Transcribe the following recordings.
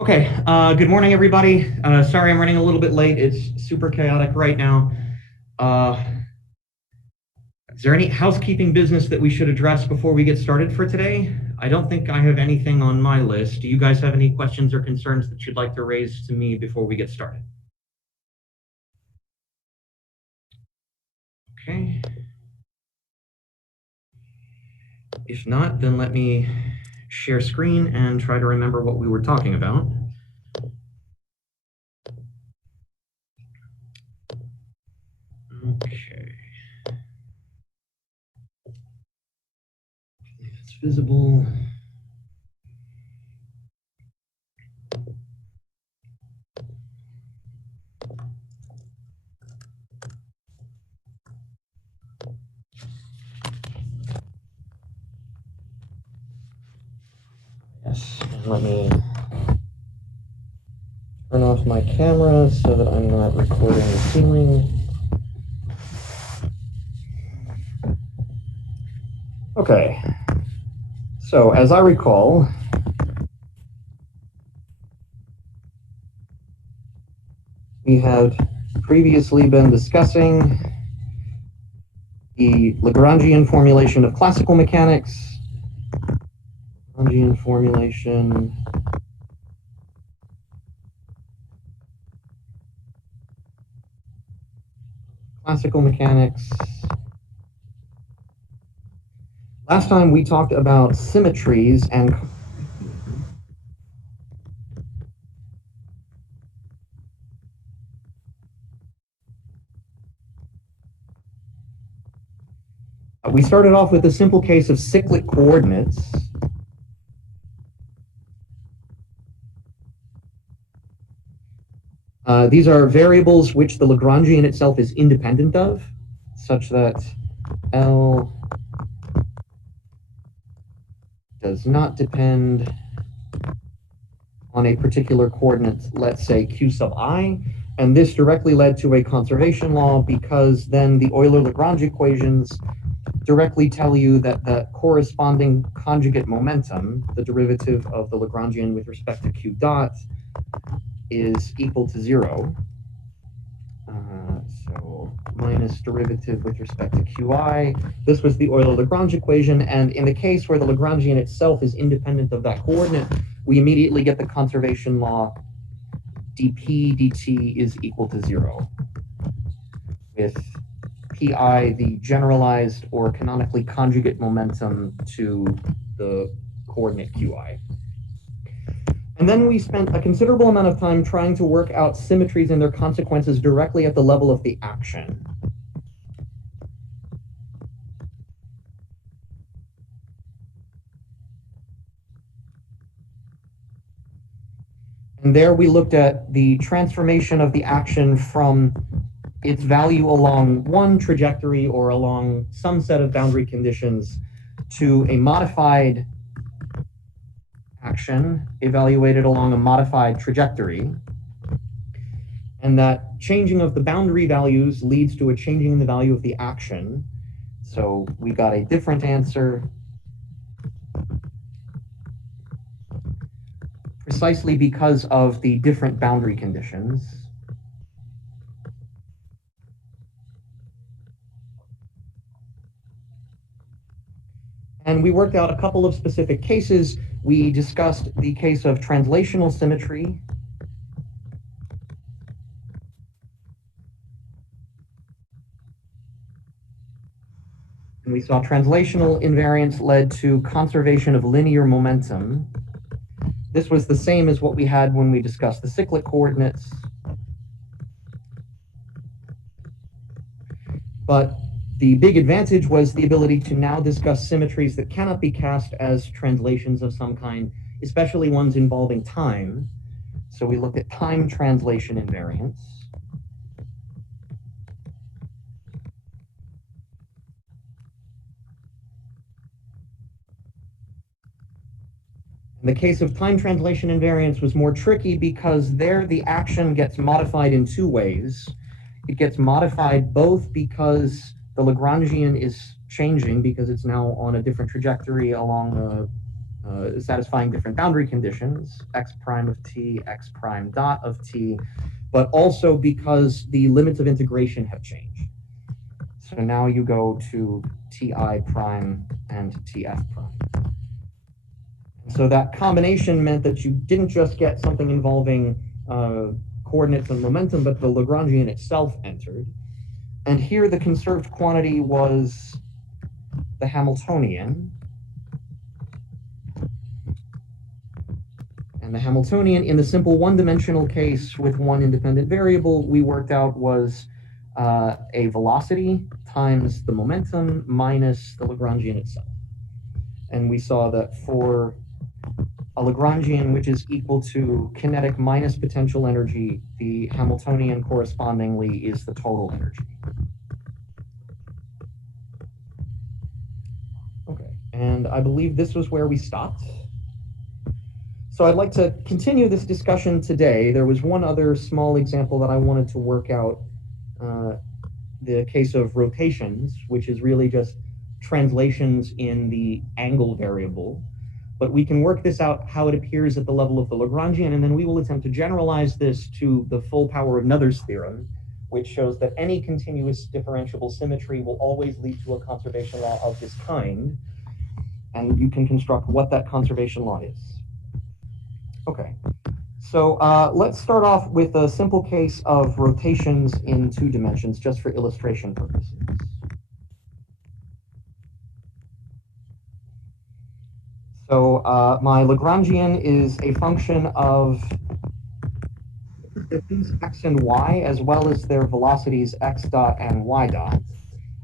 Okay, good morning, everybody. Sorry I'm running a little bit late. It's super chaotic right now. Uh, is there any housekeeping business that we should address before we get started for today? I don't think I have anything on my list. Do you guys have any questions or concerns that you'd like to raise to me before we get started? Okay. If not, then let me share screen and try to remember what we were talking about. Okay. If it's visible. Yes, and let me turn off my camera so that I'm not recording the ceiling. Okay, so as I recall, we have previously been discussing the Lagrangian formulation of classical mechanics, Lagrangian formulation classical mechanics. Last time we talked about symmetries and we started off with a simple case of cyclic coordinates. These are variables which the Lagrangian itself is independent of, such that L does not depend on a particular coordinate, let's say Q sub I, and this directly led to a conservation law because then the Euler-Lagrange equations directly tell you that the corresponding conjugate momentum, the derivative of the Lagrangian with respect to Q dot, is equal to 0. So minus derivative with respect to Qi. This was the Euler-Lagrange equation, and in the case where the Lagrangian itself is independent of that coordinate, we immediately get the conservation law dp dt is equal to 0, with pi the generalized or canonically conjugate momentum to the coordinate qi. And then we spent a considerable amount of time trying to work out symmetries and their consequences directly at the level of the action. And there we looked at the transformation of the action from its value along one trajectory or along some set of boundary conditions to a modified action evaluated along a modified trajectory. And that changing of the boundary values leads to a changing in the value of the action. So we got a different answer precisely because of the different boundary conditions. And we worked out a couple of specific cases. We discussed the case of translational symmetry. And we saw translational invariance led to conservation of linear momentum. This was the same as what we had when we discussed the cyclic coordinates. But the big advantage was the ability to now discuss symmetries that cannot be cast as translations of some kind, especially ones involving time. So we looked at time translation invariance. In the case of time translation invariance was more tricky because there the action gets modified in two ways. It gets modified both because the Lagrangian is changing because it's now on a different trajectory along satisfying different boundary conditions, x prime of t, x prime dot of t, but also because the limits of integration have changed. So now you go to ti prime and tf prime. So that combination meant that you didn't just get something involving coordinates and momentum, but the Lagrangian itself entered. And here the conserved quantity was the Hamiltonian. And the Hamiltonian, in the simple one-dimensional case with one independent variable, we worked out was a velocity times the momentum minus the Lagrangian itself. And we saw that for a Lagrangian which is equal to kinetic minus potential energy, the Hamiltonian correspondingly is the total energy. Okay, and I believe this was where we stopped. So I'd like to continue this discussion today. There was one other small example that I wanted to work out, the case of rotations, which is really just translations in the angle variable. But we can work this out how it appears at the level of the Lagrangian, and then we will attempt to generalize this to the full power of Noether's theorem, which shows that any continuous differentiable symmetry will always lead to a conservation law of this kind. And you can construct what that conservation law is. Okay, so let's start off with a simple case of rotations in 2 dimensions, just for illustration purposes. So my Lagrangian is a function of distance x and y, as well as their velocities x dot and y dot.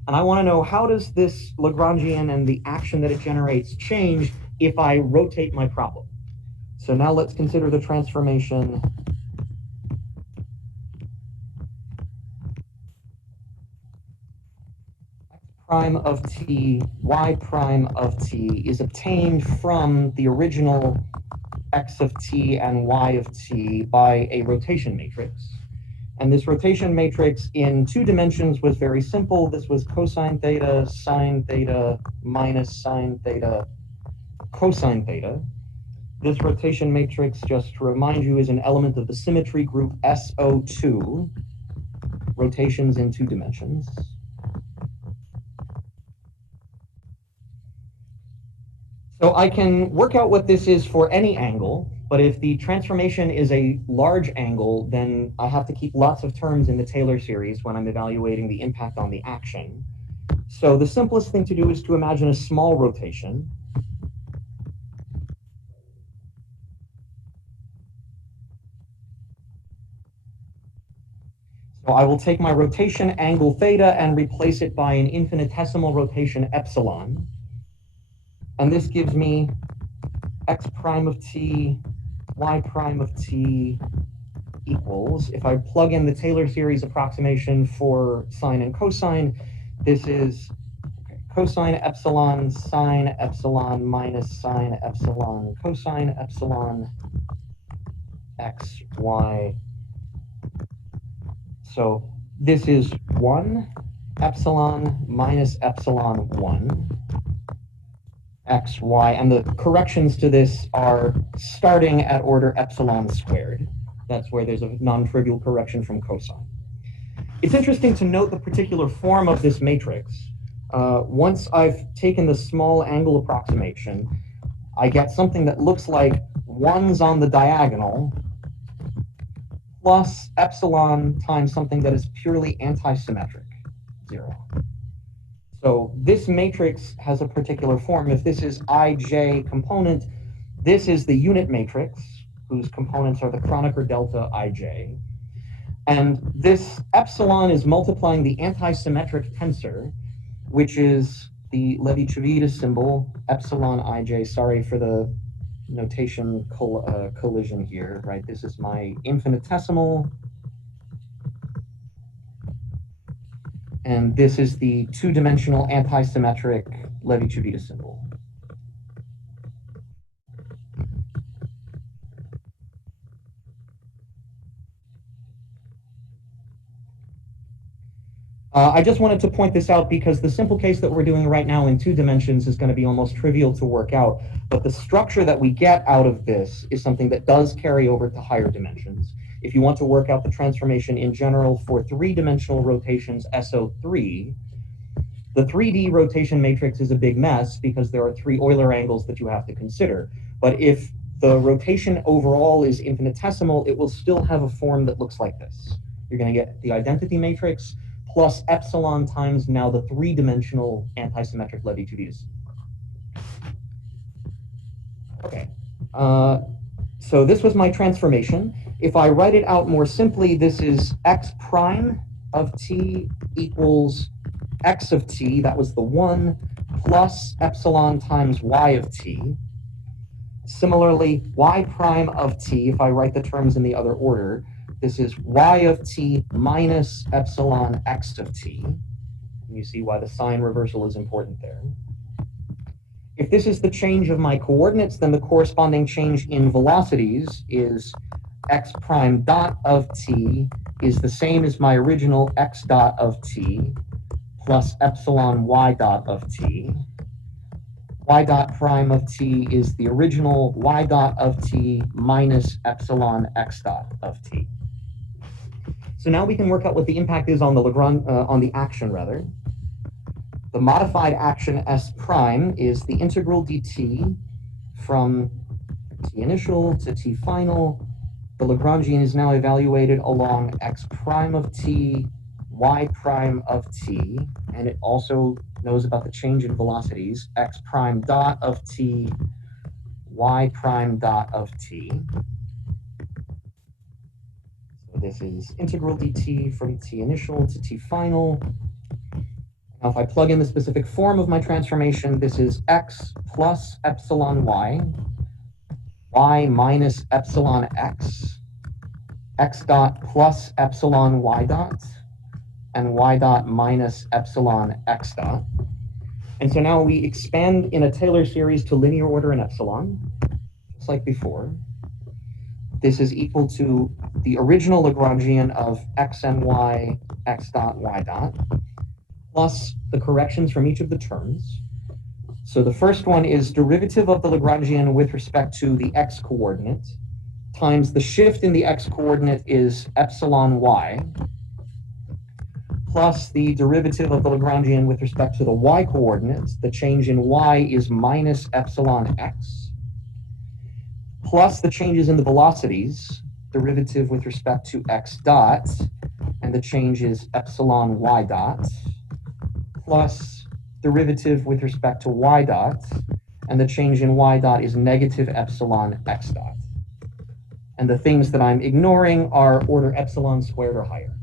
And I want to know, how does this Lagrangian and the action that it generates change if I rotate my problem? So now let's consider the transformation x prime of t, y prime of t is obtained from the original x of t and y of t by a rotation matrix. And this rotation matrix in 2 dimensions was very simple. This was cosine theta, sine theta, minus sine theta, cosine theta. This rotation matrix, just to remind you, is an element of the symmetry group SO2, rotations in 2 dimensions. So I can work out what this is for any angle, but if the transformation is a large angle, then I have to keep lots of terms in the Taylor series when I'm evaluating the impact on the action. So the simplest thing to do is to imagine a small rotation. So I will take my rotation angle theta and replace it by an infinitesimal rotation epsilon. And this gives me x prime of t, y prime of t equals, if I plug in the Taylor series approximation for sine and cosine, this is cosine epsilon, sine epsilon minus sine epsilon, cosine epsilon, x, y. So this is 1 epsilon minus epsilon 1, x, y, and the corrections to this are starting at order epsilon squared. That's where there's a non-trivial correction from cosine. It's interesting to note the particular form of this matrix. Once I've taken the small angle approximation, I get something that looks like 1's on the diagonal plus epsilon times something that is purely antisymmetric, 0. So this matrix has a particular form. If this is ij component, this is the unit matrix, whose components are the Kronecker delta ij. And this epsilon is multiplying the antisymmetric tensor, which is the Levi-Civita symbol, epsilon ij. Sorry for the notation collision here, right? This is my infinitesimal, and this is the 2-dimensional antisymmetric Levi-Civita symbol. I just wanted to point this out because the simple case that we're doing right now in 2 dimensions is going to be almost trivial to work out, but the structure that we get out of this is something that does carry over to higher dimensions. If you want to work out the transformation in general for 3-dimensional rotations SO3, the 3D rotation matrix is a big mess because there are 3 Euler angles that you have to consider. But if the rotation overall is infinitesimal, it will still have a form that looks like this. You're going to get the identity matrix plus epsilon times now the 3-dimensional antisymmetric Levi-2Ds. Okay, so this was my transformation. If I write it out more simply, this is x prime of t equals x of t, that was the 1, plus epsilon times y of t. Similarly, y prime of t, if I write the terms in the other order, this is y of t minus epsilon x of t. And you see why the sign reversal is important there. If this is the change of my coordinates, then the corresponding change in velocities is x prime dot of t is the same as my original x dot of t plus epsilon y dot of t. Y dot prime of t is the original y dot of t minus epsilon x dot of t. So now we can work out what the impact is on the on the action rather. The modified action s prime is the integral dt from t initial to t final. The Lagrangian is now evaluated along x prime of t, y prime of t, and it also knows about the change in velocities, x prime dot of t, y prime dot of t. So this is integral dt from t initial to t final. Now if I plug in the specific form of my transformation, this is x plus epsilon y, y minus epsilon x dot plus epsilon y dot, and y dot minus epsilon x dot. And so now we expand in a Taylor series to linear order and epsilon, just like before. This is equal to the original Lagrangian of x and y, x dot, y dot, plus the corrections from each of the terms. So the first one is derivative of the Lagrangian with respect to the x coordinate times the shift in the x coordinate is epsilon y, plus the derivative of the Lagrangian with respect to the y coordinates. The change in y is minus epsilon x, plus the changes in the velocities, derivative with respect to x dot, and the change is epsilon y dot, plus derivative with respect to y dot, and the change in y dot is negative epsilon x dot. And the things that I'm ignoring are order epsilon squared or higher.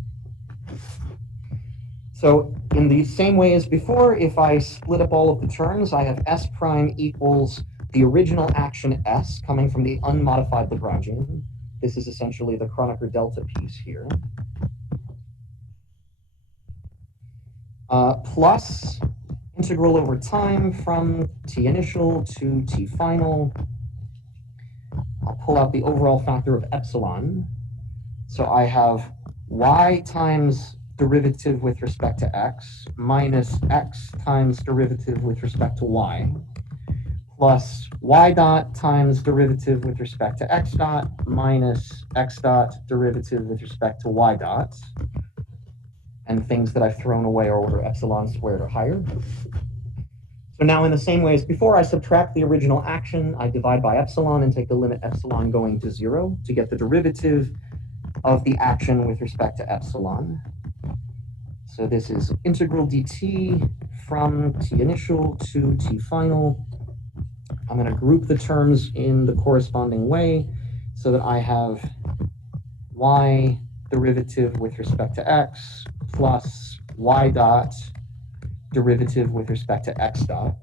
So in the same way as before, if I split up all of the terms, I have s prime equals the original action s coming from the unmodified Lagrangian. This is essentially the Kronecker delta piece here. Plus integral over time from t initial to t final. I'll pull out the overall factor of epsilon. So I have y times derivative with respect to x minus x times derivative with respect to y, plus y dot times derivative with respect to x dot minus x dot derivative with respect to y dot. And things that I've thrown away are order epsilon squared or higher. So now in the same way as before, I subtract the original action, I divide by epsilon and take the limit epsilon going to 0 to get the derivative of the action with respect to epsilon. So this is integral dt from t initial to t final. I'm going to group the terms in the corresponding way so that I have y derivative with respect to x plus y dot derivative with respect to x dot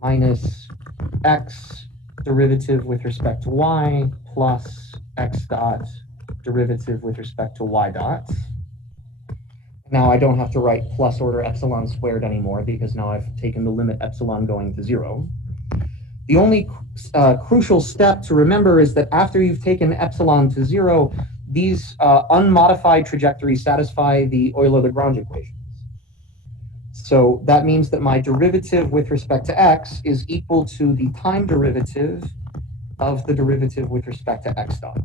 minus x derivative with respect to y plus x dot derivative with respect to y dot. Now I don't have to write plus order epsilon squared anymore because now I've taken the limit epsilon going to 0. The only crucial step to remember is that after you've taken epsilon to 0, these unmodified trajectories satisfy the Euler-Lagrange equations. So that means that my derivative with respect to x is equal to the time derivative of the derivative with respect to x dot.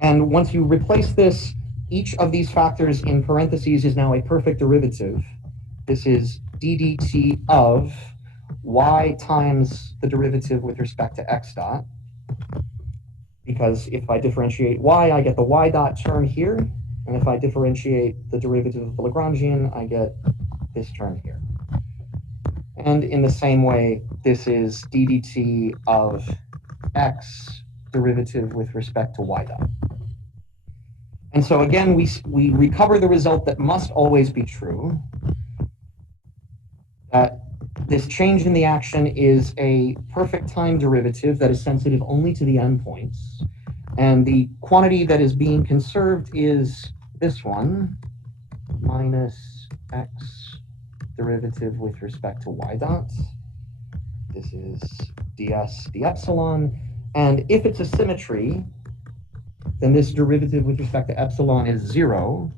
And once you replace this, each of these factors in parentheses is now a perfect derivative. This is d dt of y times the derivative with respect to x dot. Because if I differentiate y, I get the y dot term here. And if I differentiate the derivative of the Lagrangian, I get this term here. And in the same way, this is d dt of x derivative with respect to y dot. And so again, we recover the result that must always be true, that this change in the action is a perfect time derivative that is sensitive only to the endpoints. And the quantity that is being conserved is this one, minus x derivative with respect to y dot. This is ds d epsilon. And if it's a symmetry, then this derivative with respect to epsilon is 0.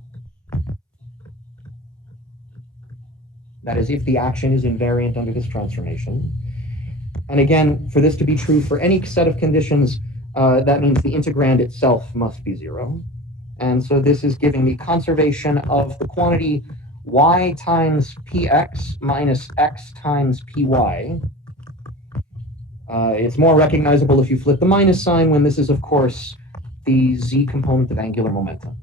That is, if the action is invariant under this transformation. And again, for this to be true for any set of conditions, that means the integrand itself must be 0. And so this is giving me conservation of the quantity y times px minus x times py. It's more recognizable if you flip the minus sign, when this is, of course, the z component of angular momentum.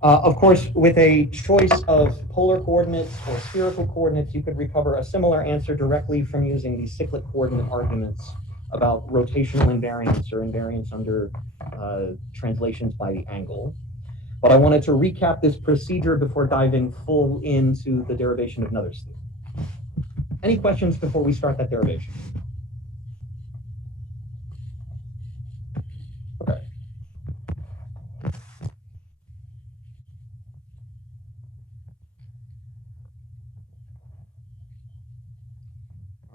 Of course, with a choice of polar coordinates or spherical coordinates, you could recover a similar answer directly from using the cyclic coordinate arguments about rotational invariance or invariance under translations by the angle. But I wanted to recap this procedure before diving full into the derivation of Noether's theorem. Any questions before we start that derivation? Okay.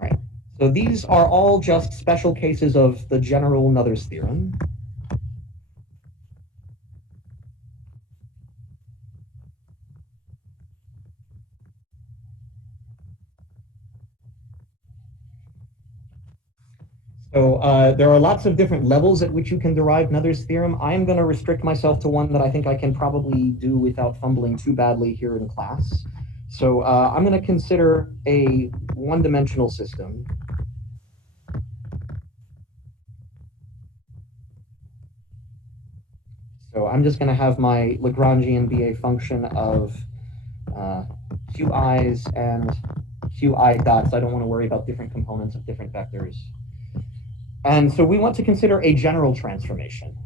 All right. So these are all just special cases of the general Noether's theorem. So there are lots of different levels at which you can derive Noether's theorem. I'm going to restrict myself to one that I think I can probably do without fumbling too badly here in class. So I'm going to consider a one-dimensional system. So I'm just going to have my Lagrangian be a function of QI's and QI dots. I don't want to worry about different components of different vectors. And so we want to consider a general transformation.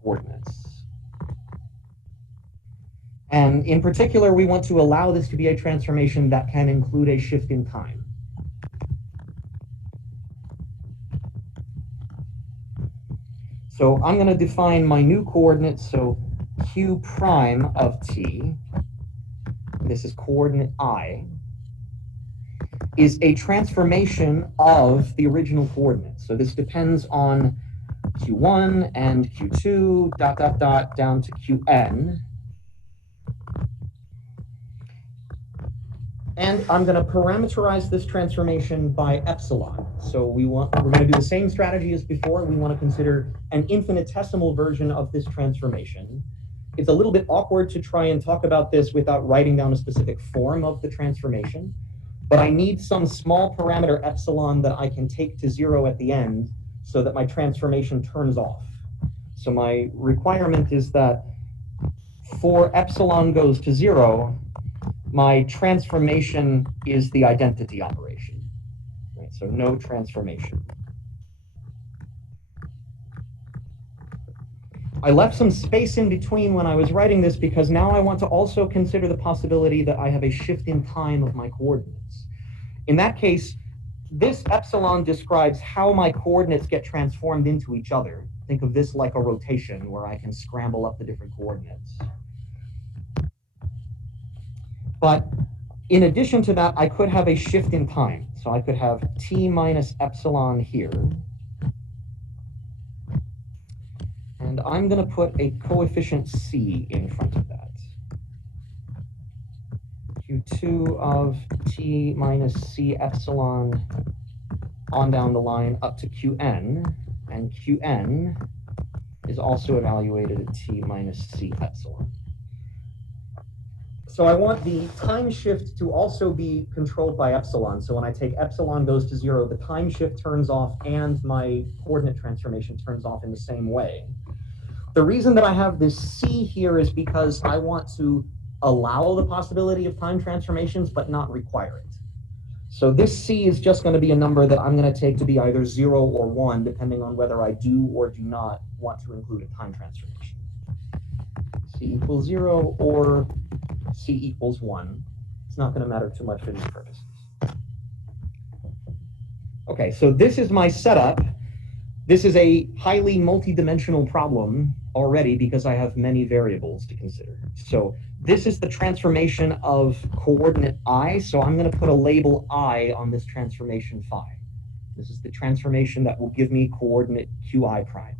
Coordinates. And in particular, we want to allow this to be a transformation that can include a shift in time. So I'm going to define my new coordinates. So q prime of t, this is coordinate I, is a transformation of the original coordinates. So this depends on q1 and q2, dot, dot, dot, down to qn. And I'm going to parameterize this transformation by epsilon. So we're going to do the same strategy as before. We want to consider an infinitesimal version of this transformation. It's a little bit awkward to try and talk about this without writing down a specific form of the transformation. But I need some small parameter epsilon that I can take to 0 at the end so that my transformation turns off. So my requirement is that for epsilon goes to 0, my transformation is the identity operation, right? So no transformation. I left some space in between when I was writing this because now I want to also consider the possibility that I have a shift in time of my coordinates. In that case, this epsilon describes how my coordinates get transformed into each other. Think of this like a rotation where I can scramble up the different coordinates. But in addition to that, I could have a shift in time. So I could have t minus epsilon here. And I'm going to put a coefficient c in front of that. Q2 of t minus c epsilon on down the line up to Qn, and Qn is also evaluated at t minus c epsilon. So I want the time shift to also be controlled by epsilon. So when I take epsilon goes to 0, the time shift turns off and my coordinate transformation turns off in the same way. The reason that I have this c here is because I want to allow the possibility of time transformations, but not require it. So this c is just going to be a number that I'm going to take to be either 0 or 1, depending on whether I do or do not want to include a time transformation. C equals 0 or c equals 1. It's not going to matter too much for these purposes. Okay, so this is my setup. This is a highly multidimensional problem already because I have many variables to consider. So this is the transformation of coordinate I, so I'm going to put a label I on this transformation phi. This is the transformation that will give me coordinate qi prime.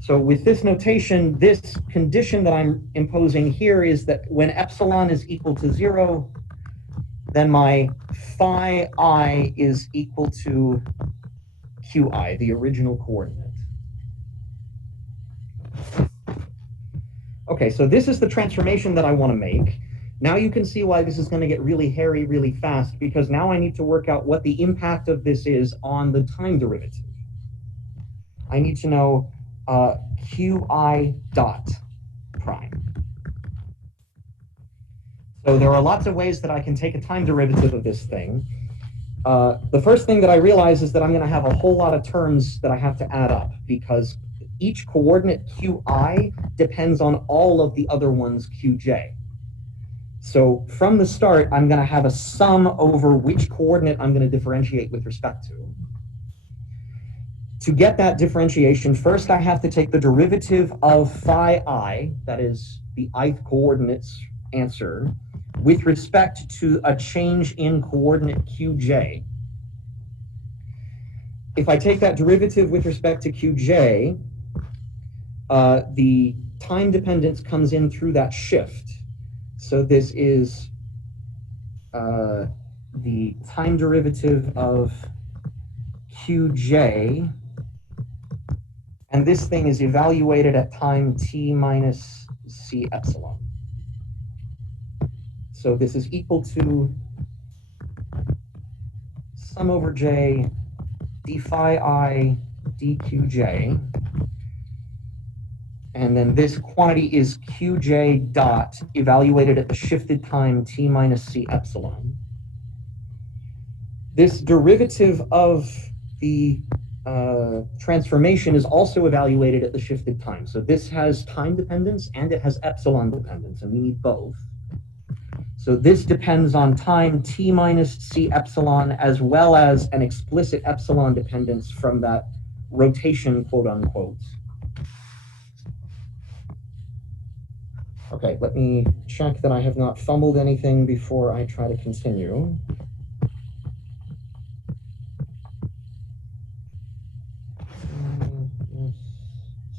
So with this notation, this condition that I'm imposing here is that when epsilon is equal to 0, then my phi I is equal to qi, the original coordinate. Okay, so this is the transformation that I want to make. Now you can see why this is going to get really hairy really fast, because now I need to work out what the impact of this is on the time derivative. I need to know qi dot prime. So there are lots of ways that I can take a time derivative of this thing. The first thing that I realize is that I'm going to have a whole lot of terms that I have to add up, because each coordinate qi depends on all of the other ones qj. So from the start, I'm going to have a sum over which coordinate I'm going to differentiate with respect to. To get that differentiation, first I have to take the derivative of phi I, that is the ith coordinates answer, with respect to a change in coordinate qj. If I take that derivative with respect to qj, the time dependence comes in through that shift. So this is the time derivative of qj, and this thing is evaluated at time t minus c epsilon. So this is equal to sum over j d phi I dqj. And then this quantity is qj dot evaluated at the shifted time t minus c epsilon. This derivative of the transformation is also evaluated at the shifted time. So this has time dependence and it has epsilon dependence, and we need both. So this depends on time t minus c epsilon, as well as an explicit epsilon dependence from that rotation, quote unquote. Okay, let me check that I have not fumbled anything before I try to continue.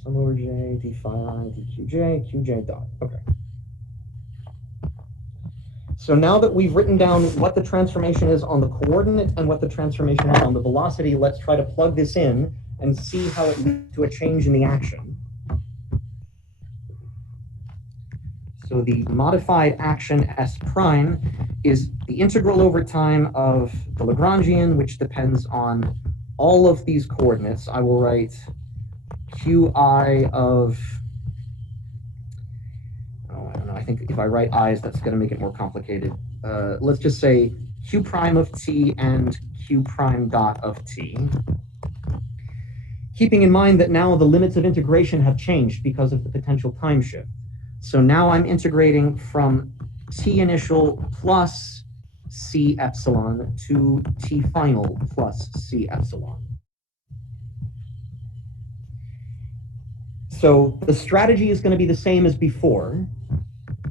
Sum over j, d phi I, dqj, qj dot. Okay. So now that we've written down what the transformation is on the coordinate and what the transformation is on the velocity, let's try to plug this in and see how it leads to a change in the action. So the modified action S prime is the integral over time of the Lagrangian, which depends on all of these coordinates. I will write qi of, oh, I don't know, I think if I write i's, that's going to make it more complicated. Let's just say q prime of t and q prime dot of t. keeping in mind that now the limits of integration have changed because of the potential time shift. So now I'm integrating from T initial plus C epsilon to T final plus C epsilon. So the strategy is going to be the same as before.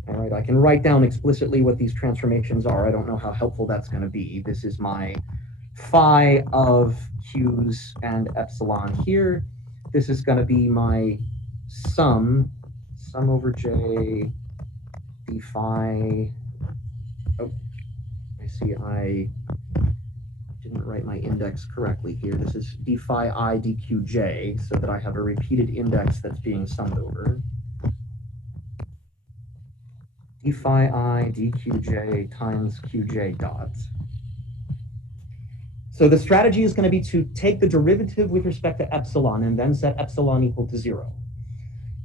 All right, I can write down explicitly what these transformations are. I don't know how helpful that's going to be. This is my phi of q's and epsilon here. This is going to be my sum over j d phi. Oh, I see I didn't write my index correctly here. This is d phi I dqj, so that I have a repeated index that's being summed over. D phi I dqj times qj dot. So the strategy is going to be to take the derivative with respect to epsilon and then set epsilon equal to 0.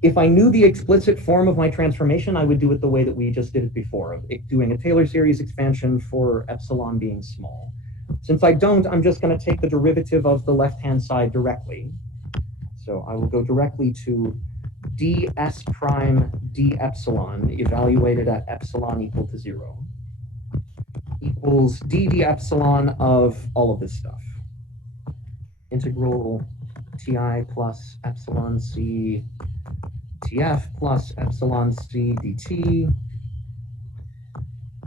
If I knew the explicit form of my transformation, I would do it the way that we just did it before, of doing a Taylor series expansion for epsilon being small. Since I don't, I'm just going to take the derivative of the left-hand side directly. So I will go directly to ds prime d epsilon, evaluated at epsilon equal to 0, equals d epsilon of all of this stuff. Integral ti plus epsilon c tf plus epsilon c dt,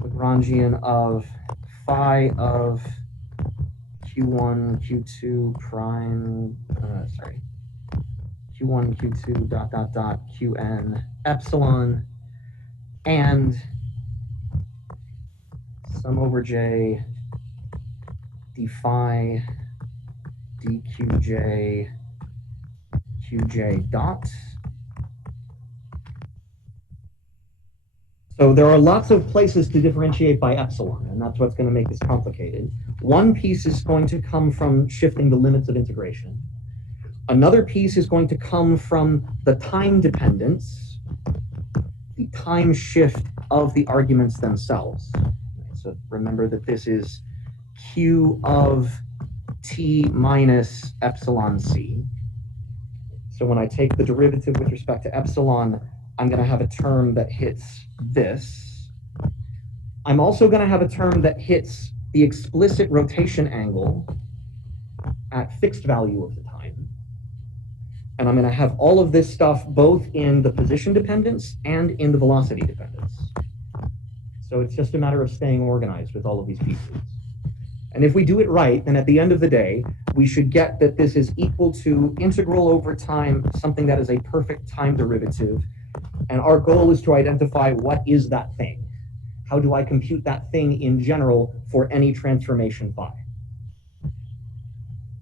Lagrangian of phi of q1, q2 prime, q1, q2 dot dot dot qn epsilon, and sum over j d phi dqj qj dot. So there are lots of places to differentiate by epsilon, and that's what's going to make this complicated. One piece is going to come from shifting the limits of integration. Another piece is going to come from the time dependence, the time shift of the arguments themselves. So remember that this is q of t minus epsilon c. So when I take the derivative with respect to epsilon, I'm going to have a term that hits this. I'm also going to have a term that hits the explicit rotation angle at fixed value of the time. And I'm going to have all of this stuff both in the position dependence and in the velocity dependence. So it's just a matter of staying organized with all of these pieces. And if we do it right, then at the end of the day, we should get that this is equal to integral over time, something that is a perfect time derivative. And our goal is to identify what is that thing. How do I compute that thing in general for any transformation phi?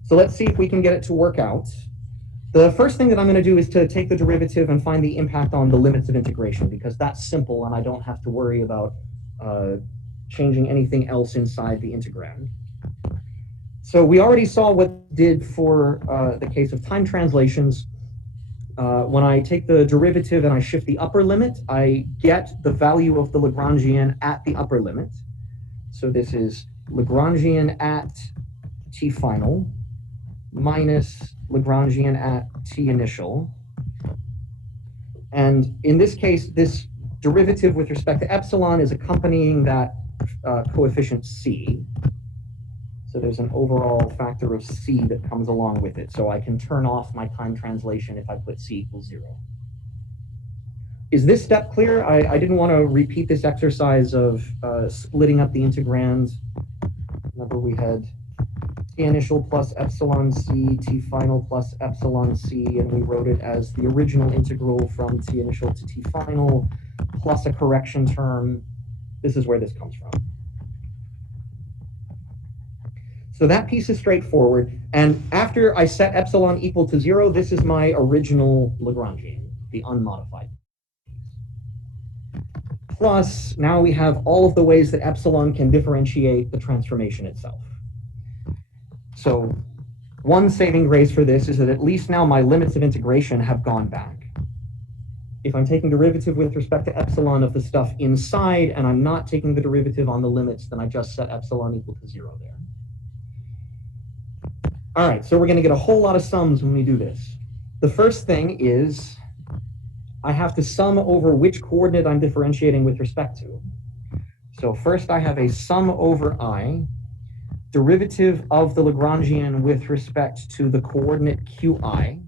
So let's see if we can get it to work out. The first thing that I'm going to do is to take the derivative and find the impact on the limits of integration, because that's simple and I don't have to worry about changing anything else inside the integrand. So we already saw what it did for the case of time translations. When I take the derivative and I shift the upper limit, I get the value of the Lagrangian at the upper limit. So this is Lagrangian at t final minus Lagrangian at t initial. And in this case, this derivative with respect to epsilon is accompanying that coefficient c. So there's an overall factor of c that comes along with it. So I can turn off my time translation if I put c equals 0. Is this step clear? I didn't want to repeat this exercise of splitting up the integrands. Remember we had t initial plus epsilon c, t final plus epsilon c, and we wrote it as the original integral from t initial to t final plus a correction term. This is where this comes from. So that piece is straightforward. And after I set epsilon equal to 0, this is my original Lagrangian, the unmodified piece. Plus, now we have all of the ways that epsilon can differentiate the transformation itself. So one saving grace for this is that at least now my limits of integration have gone back. If I'm taking derivative with respect to epsilon of the stuff inside, and I'm not taking the derivative on the limits, then I just set epsilon equal to 0 there. All right, so we're going to get a whole lot of sums when we do this. The first thing is I have to sum over which coordinate I'm differentiating with respect to. So first I have a sum over I, derivative of the Lagrangian with respect to the coordinate qi.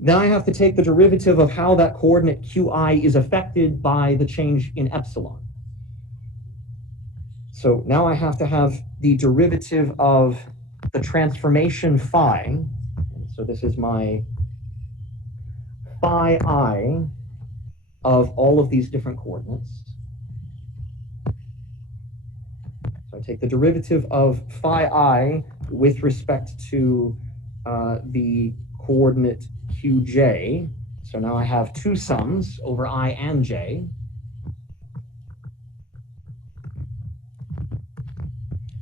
Then I have to take the derivative of how that coordinate qi is affected by the change in epsilon. So now I have to have the derivative of the transformation phi. So this is my phi I of all of these different coordinates. So I take the derivative of phi I with respect to the coordinate qj. So now I have two sums over I and j.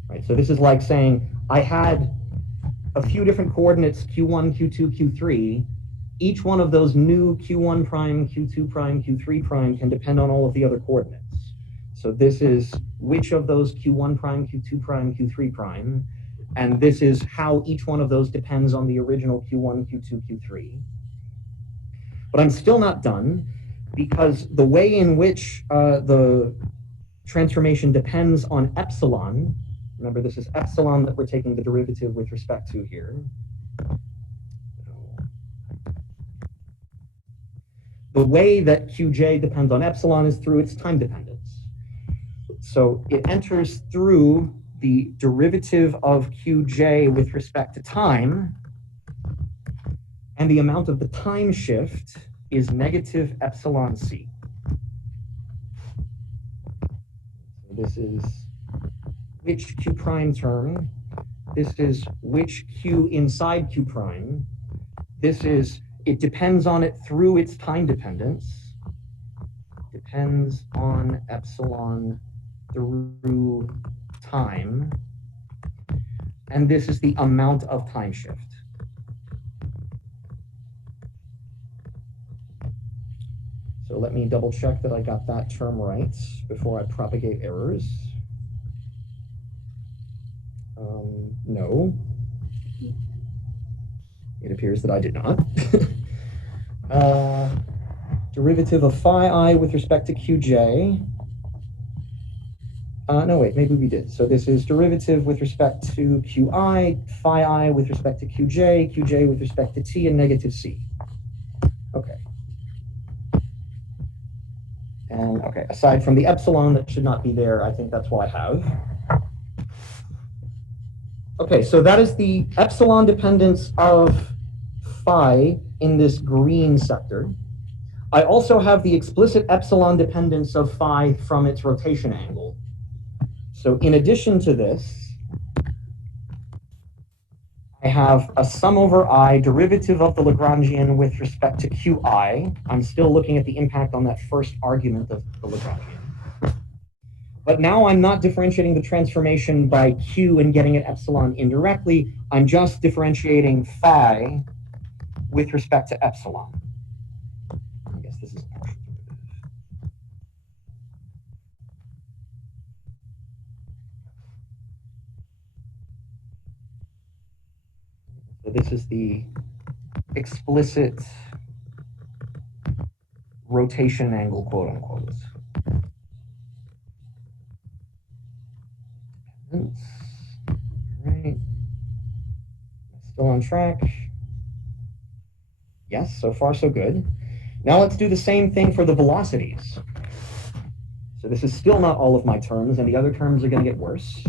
Right, so this is like saying I had a few different coordinates, q1, q2, q3. Each one of those new q1 prime, q2 prime, q3 prime can depend on all of the other coordinates. So this is which of those q1 prime, q2 prime, q3 prime, and this is how each one of those depends on the original q1, q2, q3. But I'm still not done, because the way in which the transformation depends on epsilon, remember this is epsilon that we're taking the derivative with respect to here. The way that qj depends on epsilon is through its time dependence. So it enters through the derivative of qj with respect to time, and the amount of the time shift is negative epsilon c. So this is which q prime term. This is which q inside q prime. This is it depends on it through its time dependence. Depends on epsilon through time. And this is the amount of time shift. So let me double check that I got that term right before I propagate errors. No. It appears that I did not. Derivative of phi I with respect to qj. No, wait, maybe we did. So this is derivative with respect to qi, phi I with respect to qj, qj with respect to t, and negative c. Okay. And okay, aside from the epsilon that should not be there, I think that's what I have. Okay, so that is the epsilon dependence of phi in this green sector. I also have the explicit epsilon dependence of phi from its rotation angle. So in addition to this, I have a sum over I derivative of the Lagrangian with respect to qi. I'm still looking at the impact on that first argument of the Lagrangian. But now I'm not differentiating the transformation by q and getting at epsilon indirectly. I'm just differentiating phi with respect to epsilon. I guess this is a partial derivative. So this is the explicit rotation angle, quote unquote. Right. Still on track. Yes, so far so good. Now let's do the same thing for the velocities. So this is still not all of my terms, and the other terms are going to get worse.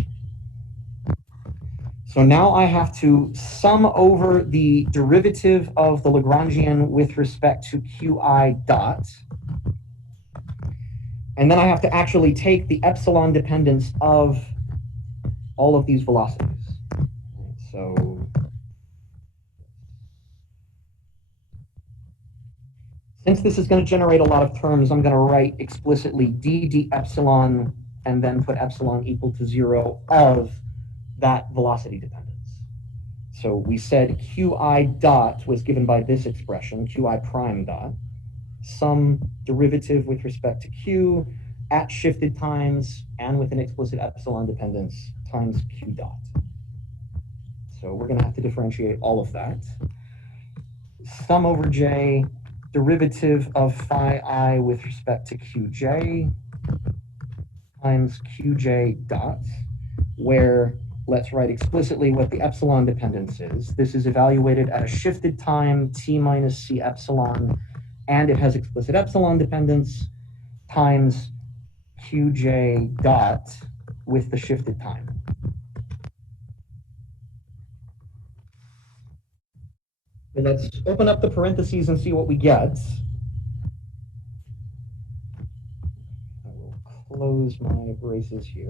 So now I have to sum over the derivative of the Lagrangian with respect to qi dot. And then I have to actually take the epsilon dependence of all of these velocities. So since this is going to generate a lot of terms, I'm going to write explicitly d epsilon and then put epsilon equal to 0 of that velocity dependence. So we said qi dot was given by this expression, qi prime dot, some derivative with respect to q at shifted times and with an explicit epsilon dependence times q dot. So we're going to have to differentiate all of that. Sum over j, derivative of phi I with respect to qj times qj dot, where let's write explicitly what the epsilon dependence is. This is evaluated at a shifted time, t minus c epsilon, and it has explicit epsilon dependence times qj dot with the shifted time. And let's open up the parentheses and see what we get. I will close my braces here.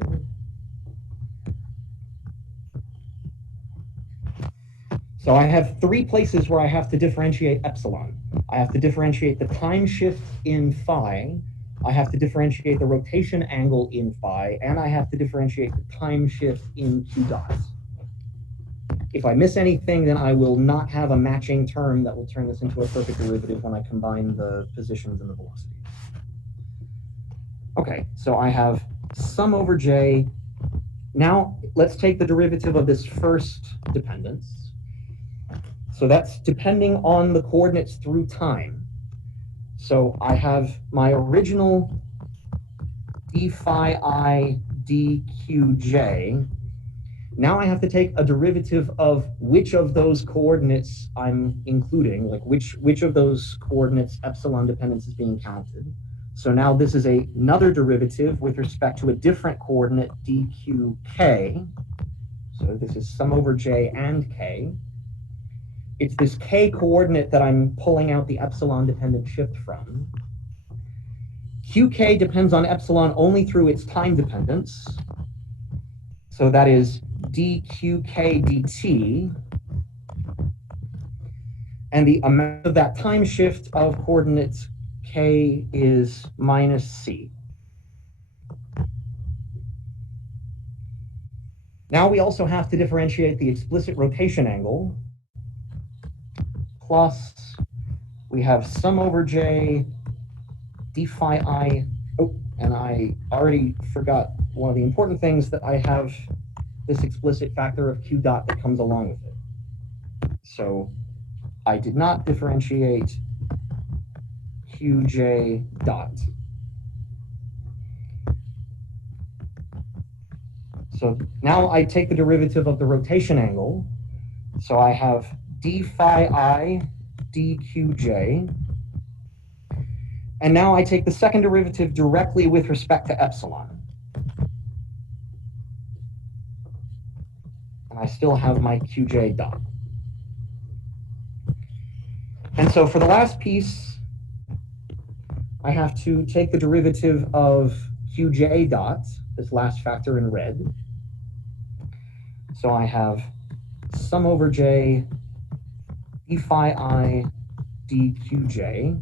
So I have three places where I have to differentiate epsilon. I have to differentiate the time shift in phi, I have to differentiate the rotation angle in phi, and I have to differentiate the time shift in q dot. If I miss anything, then I will not have a matching term that will turn this into a perfect derivative when I combine the positions and the velocities. Okay, so I have sum over j. Now let's take the derivative of this first dependence. So that's depending on the coordinates through time. So I have my original d phi I dqj. Now I have to take a derivative of which of those coordinates I'm including, like which of those coordinates epsilon dependence is being counted. So now this is another derivative with respect to a different coordinate dqk. So this is sum over j and k. It's this k coordinate that I'm pulling out the epsilon dependent shift from. Qk depends on epsilon only through its time dependence. So that is dqk dt. And the amount of that time shift of coordinates k is minus c. Now we also have to differentiate the explicit rotation angle. Plus, we have sum over j d phi I. Oh, and I already forgot one of the important things, that I have this explicit factor of q dot that comes along with it. So I did not differentiate qj dot. So now I take the derivative of the rotation angle. So I have d phi I dqj. And now I take the second derivative directly with respect to epsilon. And I still have my qj dot. And so for the last piece, I have to take the derivative of qj dot, this last factor in red. So I have sum over j d phi I dqj.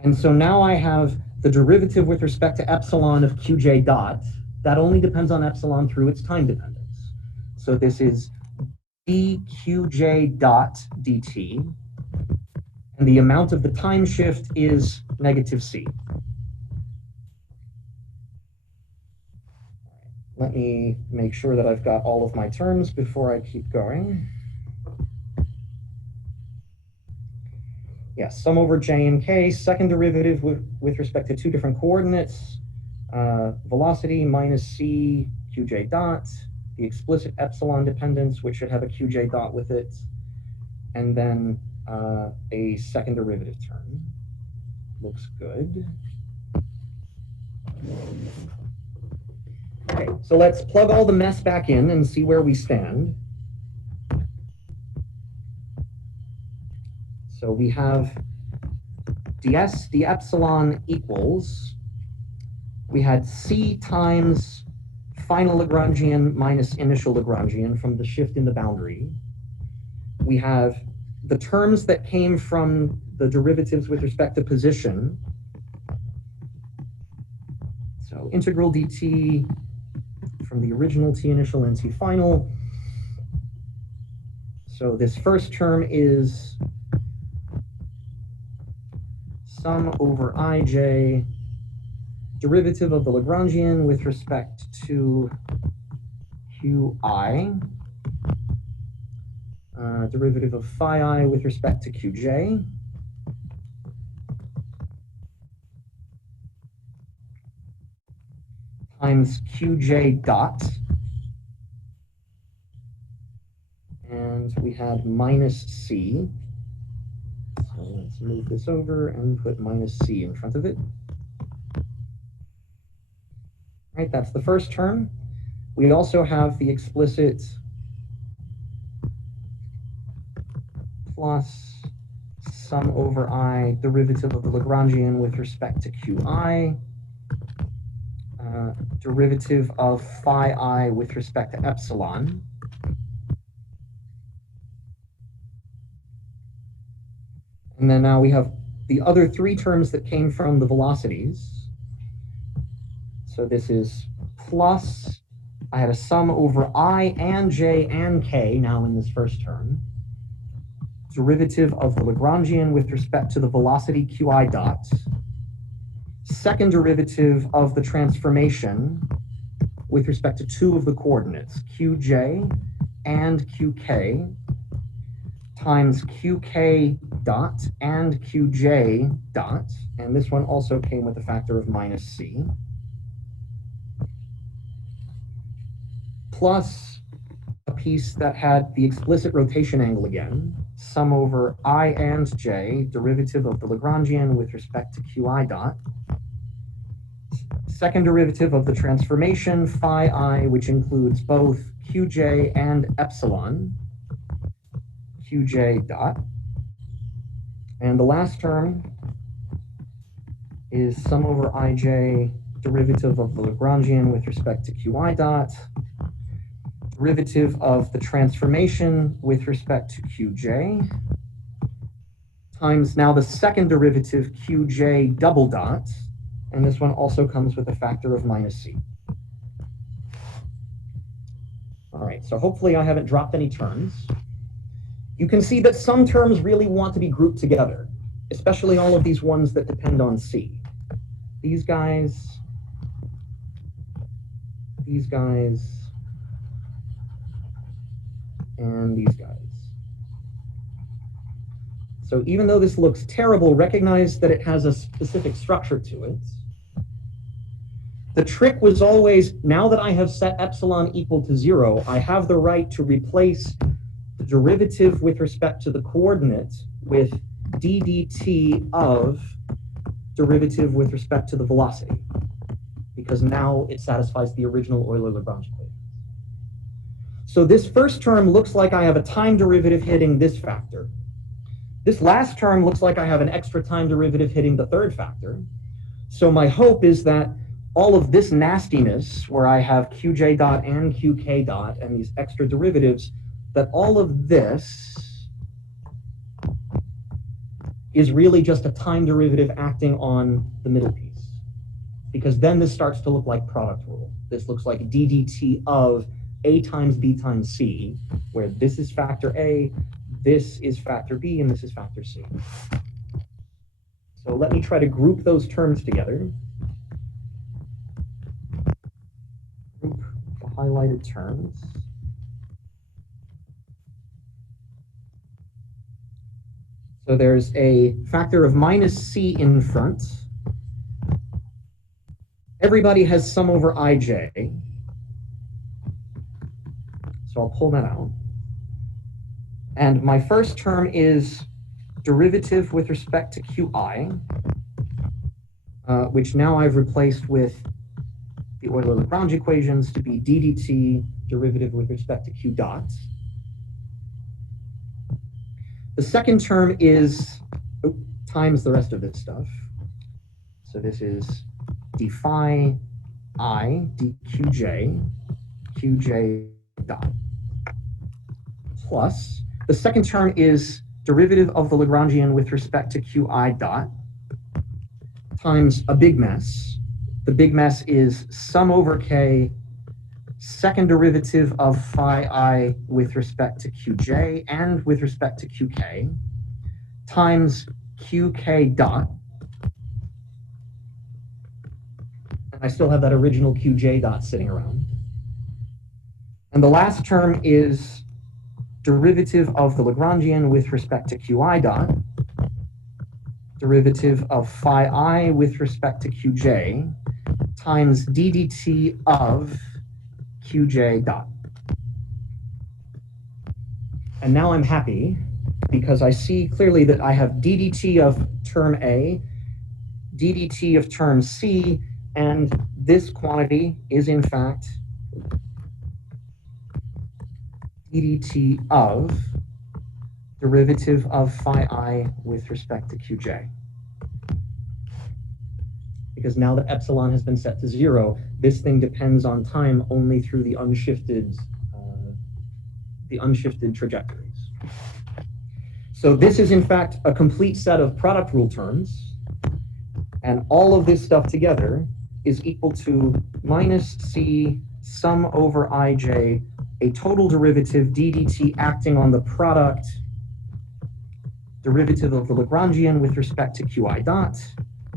And so now I have the derivative with respect to epsilon of qj dot. That only depends on epsilon through its time dependence. So this is dqj dot dt. And the amount of the time shift is negative c. Let me make sure that I've got all of my terms before I keep going. Yes, sum over j and k, second derivative with respect to two different coordinates, velocity minus c qj dot, the explicit epsilon dependence, which should have a qj dot with it, and then a second derivative term. Looks good. Okay, so let's plug all the mess back in and see where we stand. So we have ds d epsilon equals, we had c times final Lagrangian minus initial Lagrangian from the shift in the boundary. We have the terms that came from the derivatives with respect to position. So integral dt from the original t initial and t final. So this first term is sum over ij, derivative of the Lagrangian with respect to qi. derivative of phi I with respect to qj times qj dot, and we had minus c. So let's move this over and put minus c in front of it. Right, that's the first term. We also have the explicit plus sum over I derivative of the Lagrangian with respect to qi, derivative of phi I with respect to epsilon. And then now we have the other three terms that came from the velocities. So this is plus, I had a sum over I and j and k now in this first term. Derivative of the Lagrangian with respect to the velocity qi dot. Second derivative of the transformation with respect to two of the coordinates, qj and qk, times qk dot and qj dot, and this one also came with a factor of minus c, plus a piece that had the explicit rotation angle again, sum over I and j, derivative of the Lagrangian with respect to qi dot, second derivative of the transformation phi I, which includes both qj and epsilon, qj dot, and the last term is sum over ij, derivative of the Lagrangian with respect to qi dot, derivative of the transformation with respect to qj, times now the second derivative qj double dot, and this one also comes with a factor of minus c. All right, so hopefully I haven't dropped any terms. You can see that some terms really want to be grouped together, especially all of these ones that depend on c. These guys, and these guys. So even though this looks terrible, recognize that it has a specific structure to it. The trick was always, now that I have set epsilon equal to 0, I have the right to replace the derivative with respect to the coordinate with d dt of derivative with respect to the velocity, because now it satisfies the original Euler-Lagrange equation. So this first term looks like I have a time derivative hitting this factor. This last term looks like I have an extra time derivative hitting the third factor. So my hope is that all of this nastiness, where I have qj dot and qk dot and these extra derivatives, that all of this is really just a time derivative acting on the middle piece. Because then this starts to look like product rule. This looks like d dt of a times b times c, where this is factor A, this is factor B, and this is factor C. So let me try to group those terms together. Group the highlighted terms. So there's a factor of minus C in front. Everybody has sum over ij. So I'll pull that out. And my first term is derivative with respect to qi, which now I've replaced with the Euler-Lagrange equations to be d dt derivative with respect to q dot. The second term is times the rest of this stuff. So this is d phi I dqj, qj dot, plus the second term is derivative of the Lagrangian with respect to qi dot times a big mess. The big mess is sum over k, second derivative of phi I with respect to qj and with respect to qk, times qk dot. And I still have that original qj dot sitting around. And the last term is derivative of the Lagrangian with respect to qi dot, derivative of phi I with respect to qj, times d dt of qj dot. And now I'm happy because I see clearly that I have d dt of term A, d dt of term C, and this quantity is in fact d dt of derivative of phi I with respect to qj. Because now that epsilon has been set to 0, this thing depends on time only through the unshifted trajectories. So this is in fact a complete set of product rule terms, and all of this stuff together is equal to minus c sum over ij, a total derivative d dt acting on the product derivative of the Lagrangian with respect to qi dot,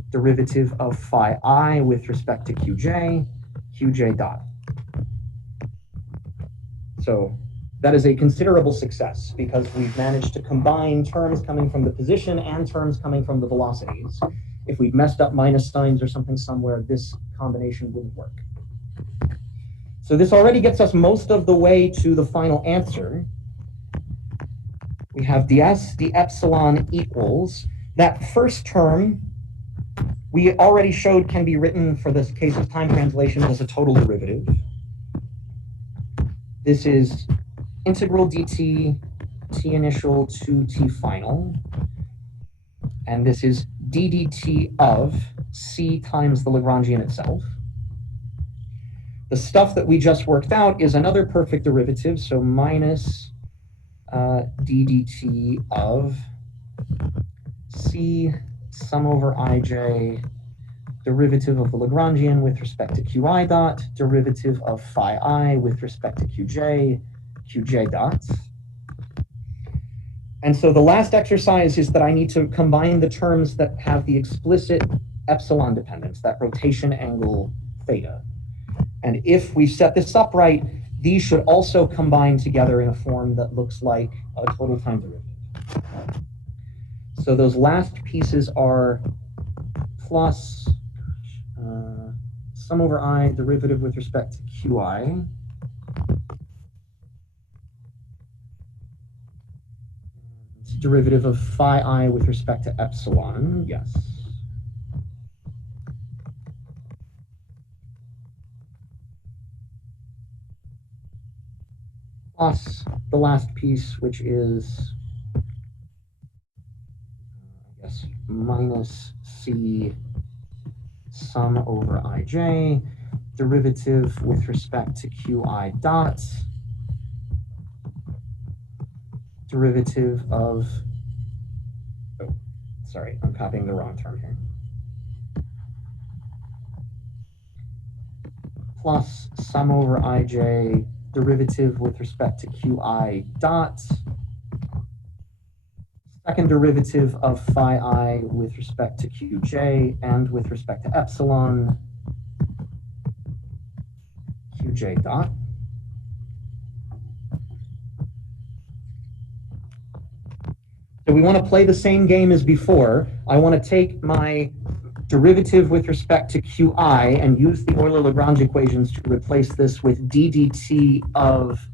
derivative of phi I with respect to qj dot. So that is a considerable success because we've managed to combine terms coming from the position and terms coming from the velocities. If we'd messed up minus signs or something somewhere, this combination wouldn't work. So this already gets us most of the way to the final answer. We have ds d epsilon equals, that first term we already showed can be written for this case of time translation as a total derivative. This is integral dt t initial to t final, and this is d dt of c times the Lagrangian itself. The stuff that we just worked out is another perfect derivative, so minus d dt of c sum over ij, derivative of the Lagrangian with respect to qi dot, derivative of phi I with respect to qj dot. And so the last exercise is that I need to combine the terms that have the explicit epsilon dependence, that rotation angle theta. And if we set this up right, these should also combine together in a form that looks like a total time derivative. So those last pieces are plus sum over I, derivative with respect to qi, derivative of phi I with respect to epsilon, yes. Plus the last piece, which is, I guess, minus c sum over ij, derivative with respect to qi dot, derivative of, oh, sorry, I'm copying the wrong term here. Plus sum over ij, derivative with respect to qi dot, second derivative of phi I with respect to qj and with respect to epsilon, qj dot. So we want to play the same game as before. I want to take my derivative with respect to qi and use the Euler-Lagrange equations to replace this with d dt of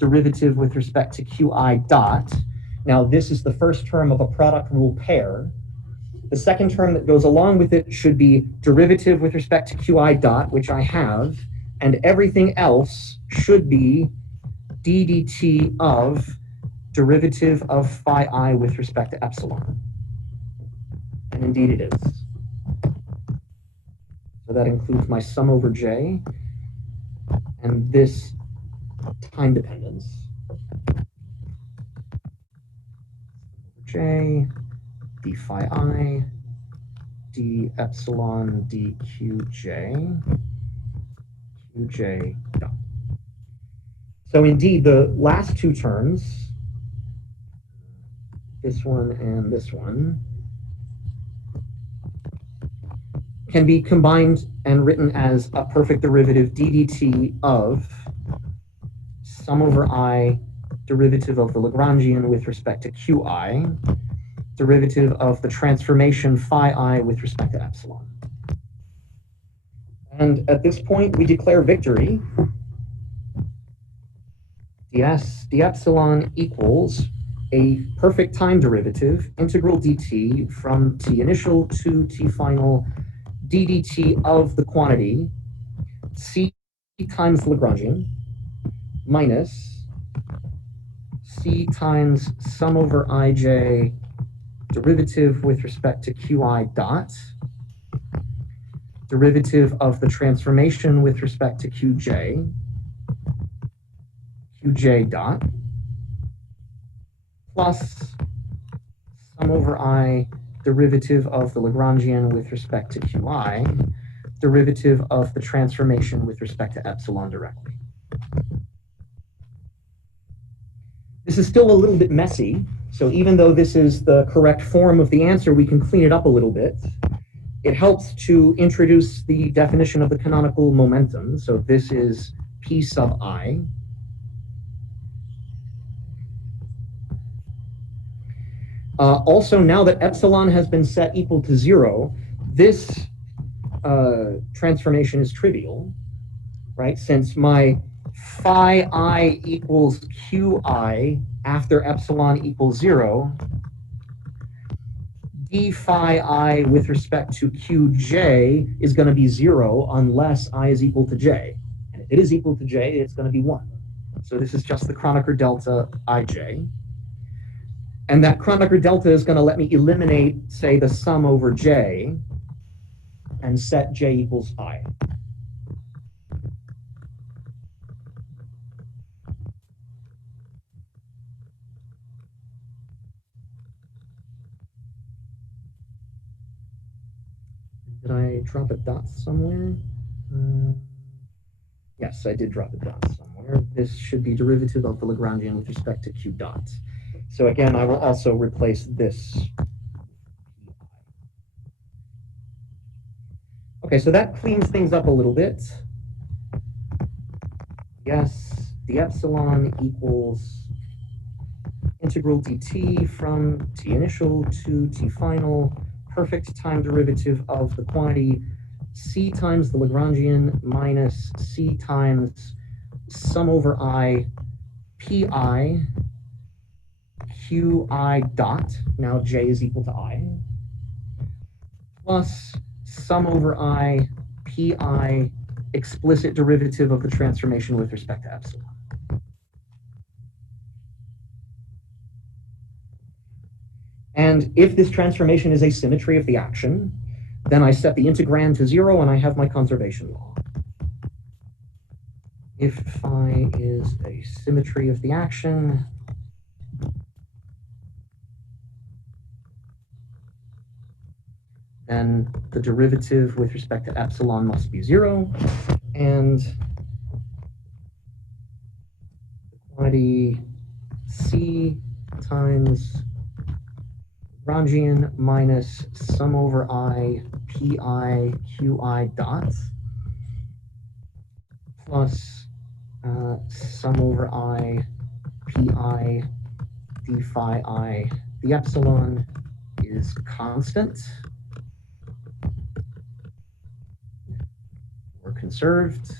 derivative with respect to qi dot. Now, this is the first term of a product rule pair. The second term that goes along with it should be derivative with respect to qi dot, which I have, and everything else should be d dt of derivative of phi I with respect to epsilon. And indeed it is. So that includes my sum over j and this time dependence. J, d phi I, d epsilon, d qj, qj dot. So indeed, the last two terms, this one and this one, can be combined and written as a perfect derivative d dt of sum over I derivative of the Lagrangian with respect to qi, derivative of the transformation phi I with respect to epsilon. And at this point, we declare victory. d epsilon equals a perfect time derivative, integral dt from t initial to t final, ddt of the quantity c times the Lagrangian minus c times sum over ij derivative with respect to qi dot, derivative of the transformation with respect to qj dot, plus sum over I derivative of the Lagrangian with respect to qi, derivative of the transformation with respect to epsilon directly. This is still a little bit messy, so even though this is the correct form of the answer, we can clean it up a little bit. It helps to introduce the definition of the canonical momentum. So this is P sub I. Also, now that epsilon has been set equal to 0, this transformation is trivial, right? Since my phi I equals qi after epsilon equals 0, d phi I with respect to qj is going to be 0 unless I is equal to j. And if it is equal to j, it's going to be 1. So this is just the Kronecker delta ij. And that Kronecker delta is going to let me eliminate, say, the sum over j and set j equals I. Did I drop a dot somewhere? Yes, I did drop a dot somewhere. This should be derivative of the Lagrangian with respect to q dot. So again, I will also replace this. Okay, so that cleans things up a little bit. Yes, the epsilon equals integral dt from t initial to t final, perfect time derivative of the quantity c times the Lagrangian minus c times sum over I pi qi dot, now j is equal to I, plus sum over I pi explicit derivative of the transformation with respect to epsilon. And if this transformation is a symmetry of the action, then I set the integrand to 0 and I have my conservation law. If phi is a symmetry of the action, then the derivative with respect to epsilon must be 0, and the quantity c times Lagrangian minus sum over I pi qi dot plus sum over I pi d phi I. The epsilon is constant or conserved.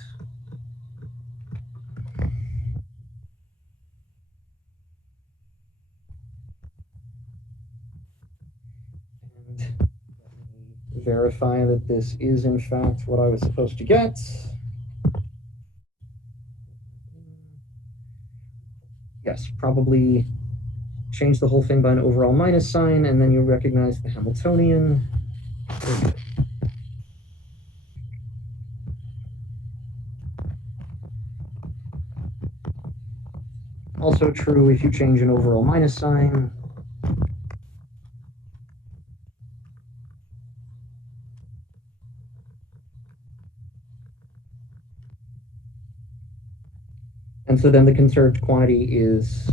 Verify that this is in fact what I was supposed to get. Yes, probably change the whole thing by an overall minus sign, and then you'll recognize the Hamiltonian. Also true if you change an overall minus sign. And so then the conserved quantity is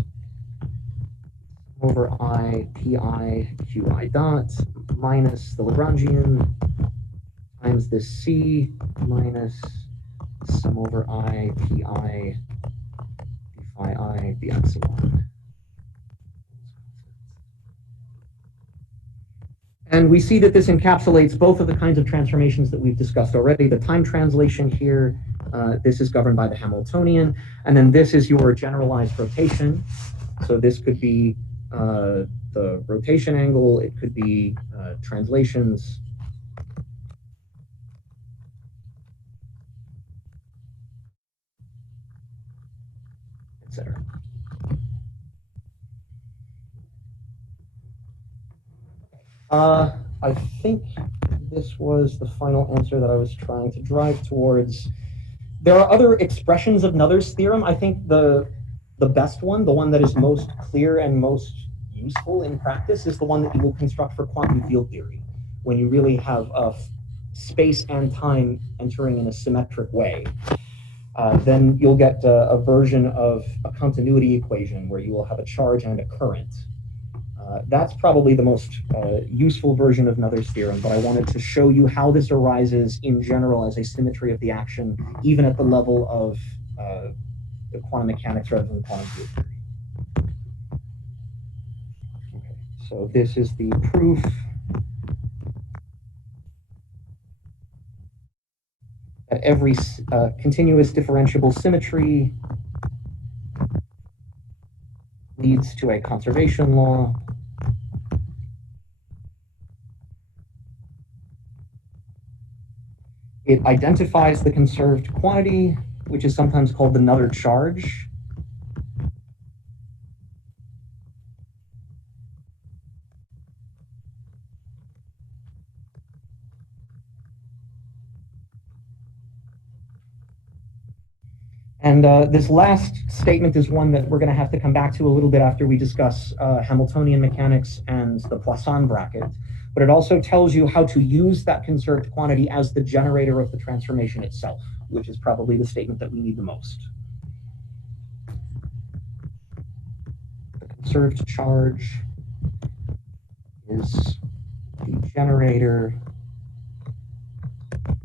over I pi qi dot minus the Lagrangian times this c minus sum over I pi d II the epsilon. And we see that this encapsulates both of the kinds of transformations that we've discussed already. The time translation here, this is governed by the Hamiltonian, and then this is your generalized rotation. So this could be the rotation angle, it could be translations, etc. I think this was the final answer that I was trying to drive towards. There are other expressions of Noether's theorem. I think the best one, the one that is most clear and most useful in practice, is the one that you will construct for quantum field theory, when you really have space and time entering in a symmetric way. Then you'll get a version of a continuity equation where you will have a charge and a current. That's probably the most useful version of Noether's theorem, but I wanted to show you how this arises in general as a symmetry of the action, even at the level of the quantum mechanics rather than quantum field theory. Okay, so this is the proof that every continuous differentiable symmetry leads to a conservation law. It identifies the conserved quantity, which is sometimes called the Noether charge. And this last statement is one that we're going to have to come back to a little bit after we discuss Hamiltonian mechanics and the Poisson bracket. But it also tells you how to use that conserved quantity as the generator of the transformation itself, which is probably the statement that we need the most. The conserved charge is the generator of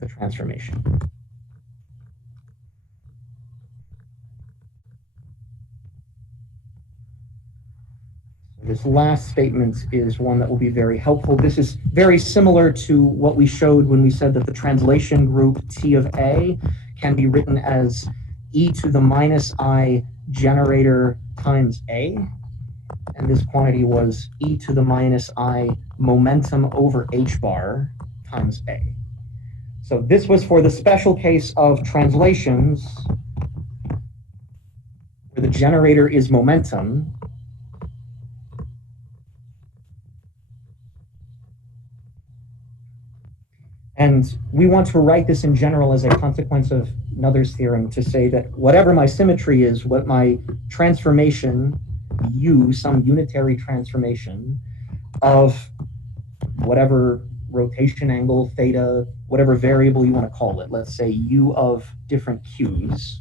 the transformation. This last statement is one that will be very helpful. This is very similar to what we showed when we said that the translation group T of A can be written as e to the minus I generator times A. And this quantity was e to the minus I momentum over h bar times A. So this was for the special case of translations where the generator is momentum. And we want to write this in general as a consequence of Noether's theorem to say that whatever my symmetry is, what my transformation, U, some unitary transformation of whatever rotation angle, theta, whatever variable you want to call it, let's say U of different Qs,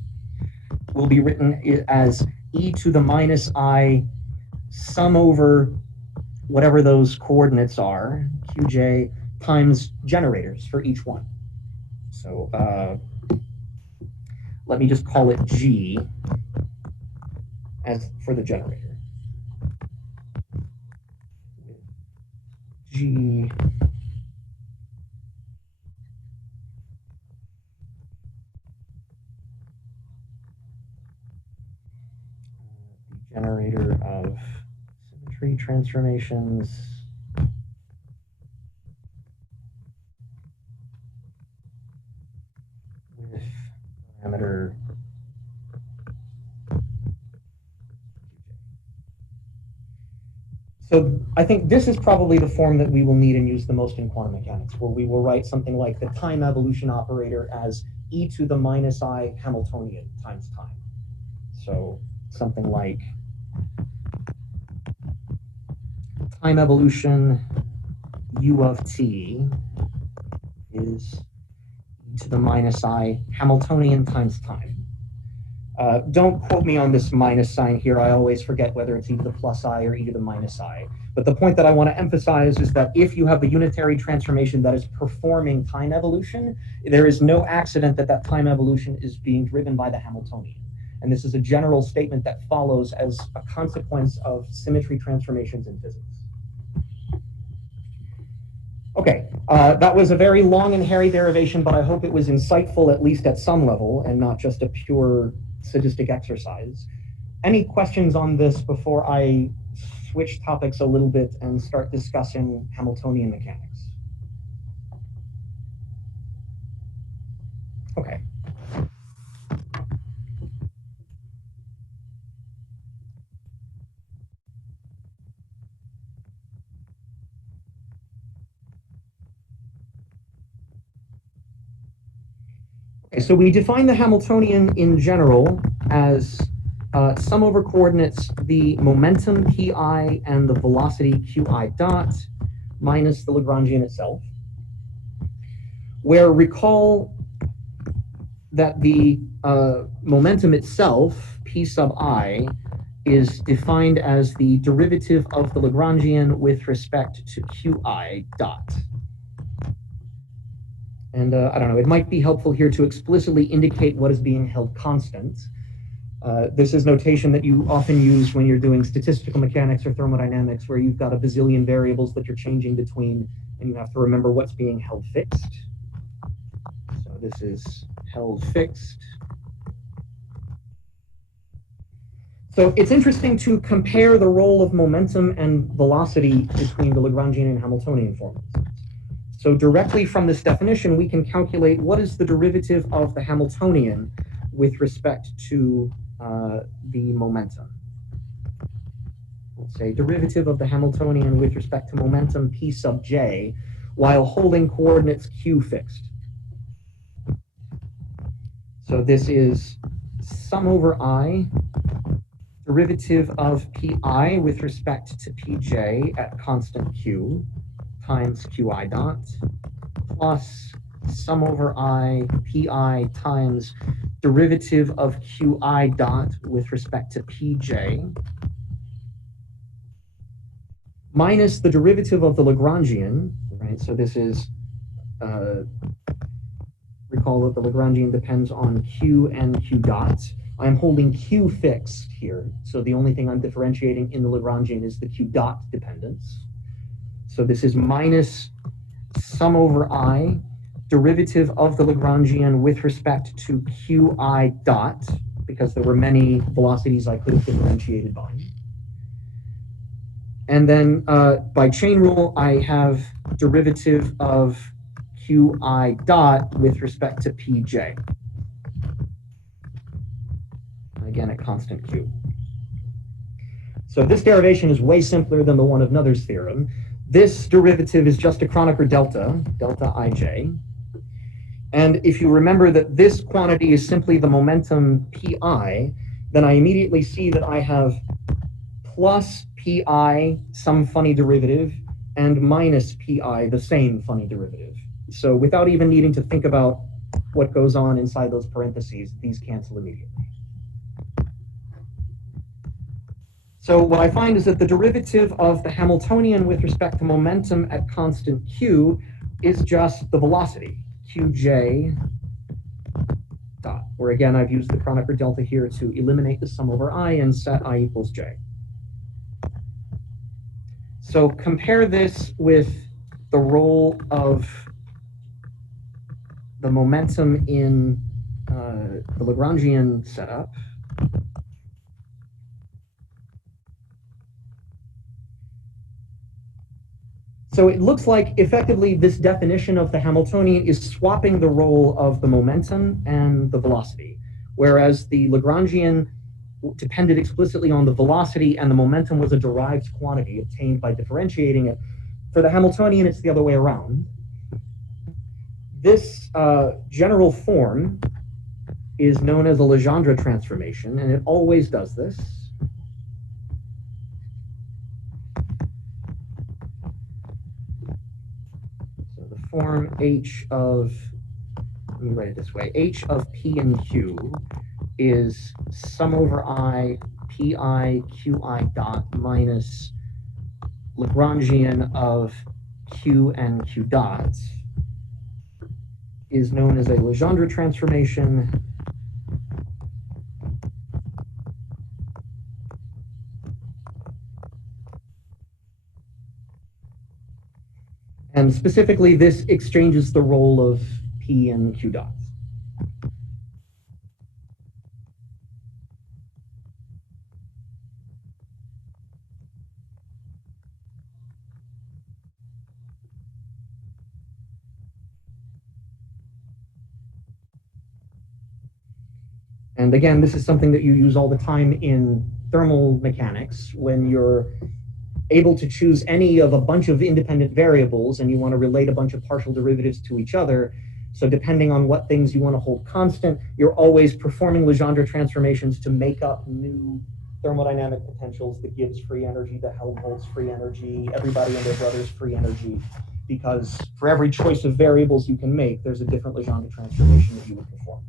will be written as e to the minus I sum over whatever those coordinates are, Qj, times generators for each one. So let me just call it G as for the generator. G the generator of symmetry transformations parameter. So I think this is probably the form that we will need and use the most in quantum mechanics, where we will write something like the time evolution operator as e to the minus I Hamiltonian times time. So something like time evolution U of t is e to the minus I Hamiltonian times time. Don't quote me on this minus sign here. I always forget whether it's e to the plus I or e to the minus I. But the point that I want to emphasize is that if you have a unitary transformation that is performing time evolution, there is no accident that that time evolution is being driven by the Hamiltonian. And this is a general statement that follows as a consequence of symmetry transformations in physics. Okay, that was a very long and hairy derivation, but I hope it was insightful, at least at some level, and not just a pure sadistic exercise. Any questions on this before I switch topics a little bit and start discussing Hamiltonian mechanics? Okay. Okay, so we define the Hamiltonian in general as sum over coordinates the momentum pi and the velocity qi dot minus the Lagrangian itself, where recall that the momentum itself, p sub I, is defined as the derivative of the Lagrangian with respect to qi dot. And I don't know, it might be helpful here to explicitly indicate what is being held constant. This is notation that you often use when you're doing statistical mechanics or thermodynamics, where you've got a bazillion variables that you're changing between, and you have to remember what's being held fixed. So this is held fixed. So it's interesting to compare the role of momentum and velocity between the Lagrangian and Hamiltonian formulas. So directly from this definition, we can calculate what is the derivative of the Hamiltonian with respect to the momentum. We'll say derivative of the Hamiltonian with respect to momentum p sub j while holding coordinates q fixed. So this is sum over I, derivative of pi with respect to pj at constant q times qi dot plus sum over I pi times derivative of qi dot with respect to pj minus the derivative of the Lagrangian, right? So this is, recall that the Lagrangian depends on q and q dot. I'm holding q fixed here, so the only thing I'm differentiating in the Lagrangian is the q dot dependence. So this is minus sum over I, derivative of the Lagrangian with respect to qi dot, because there were many velocities I could have differentiated by. And then by chain rule, I have derivative of qi dot with respect to pj. Again, at constant q. So this derivation is way simpler than the one of Noether's theorem. This derivative is just a Kronecker delta, delta ij. And if you remember that this quantity is simply the momentum pi, then I immediately see that I have plus pi, some funny derivative, and minus pi, the same funny derivative. So without even needing to think about what goes on inside those parentheses, these cancel immediately. So what I find is that the derivative of the Hamiltonian with respect to momentum at constant q is just the velocity, qj dot, where again I've used the Kronecker delta here to eliminate the sum over I and set I equals j. So compare this with the role of the momentum in the Lagrangian setup. So it looks like effectively this definition of the Hamiltonian is swapping the role of the momentum and the velocity, whereas the Lagrangian depended explicitly on the velocity and the momentum was a derived quantity obtained by differentiating it. For the Hamiltonian, it's the other way around. This general form is known as a Legendre transformation, and it always does this. Form h of, let me write it this way, h of p and q is sum over I pi qi dot minus Lagrangian of q and q dot is known as a Legendre transformation, And specifically, this exchanges the role of P and Q dots. And again, this is something that you use all the time in thermal mechanics when you're able to choose any of a bunch of independent variables and you want to relate a bunch of partial derivatives to each other. So depending on what things you want to hold constant, you're always performing Legendre transformations to make up new thermodynamic potentials that gives free energy to Helmholtz free energy, everybody and their brother's free energy, because for every choice of variables you can make, there's a different Legendre transformation that you would perform.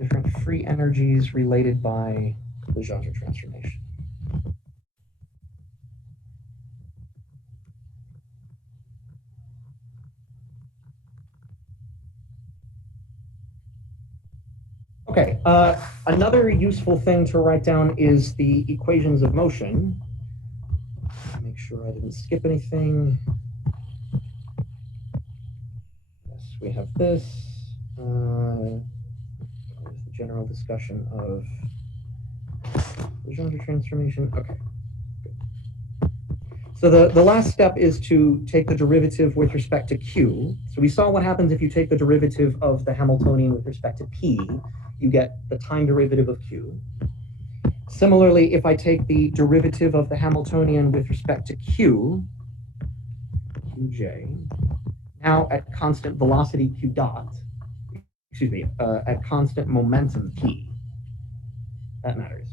Different free energies related by Legendre transformation. Okay, another useful thing to write down is the equations of motion. Make sure I didn't skip anything. Yes, we have this. The general discussion of Legendre transformation. Okay. So the last step is to take the derivative with respect to Q. So we saw what happens if you take the derivative of the Hamiltonian with respect to P. You get the time derivative of Q. Similarly, if I take the derivative of the Hamiltonian with respect to Q, Qj, now at constant velocity Q dot, excuse me, at constant momentum P, that matters.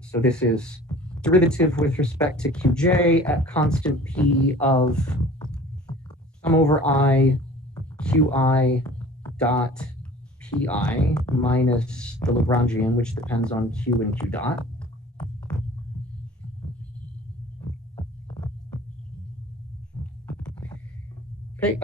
So this is derivative with respect to Qj at constant P of sum over I Qi dot Pi minus the Lagrangian, which depends on Q and Q dot. Okay,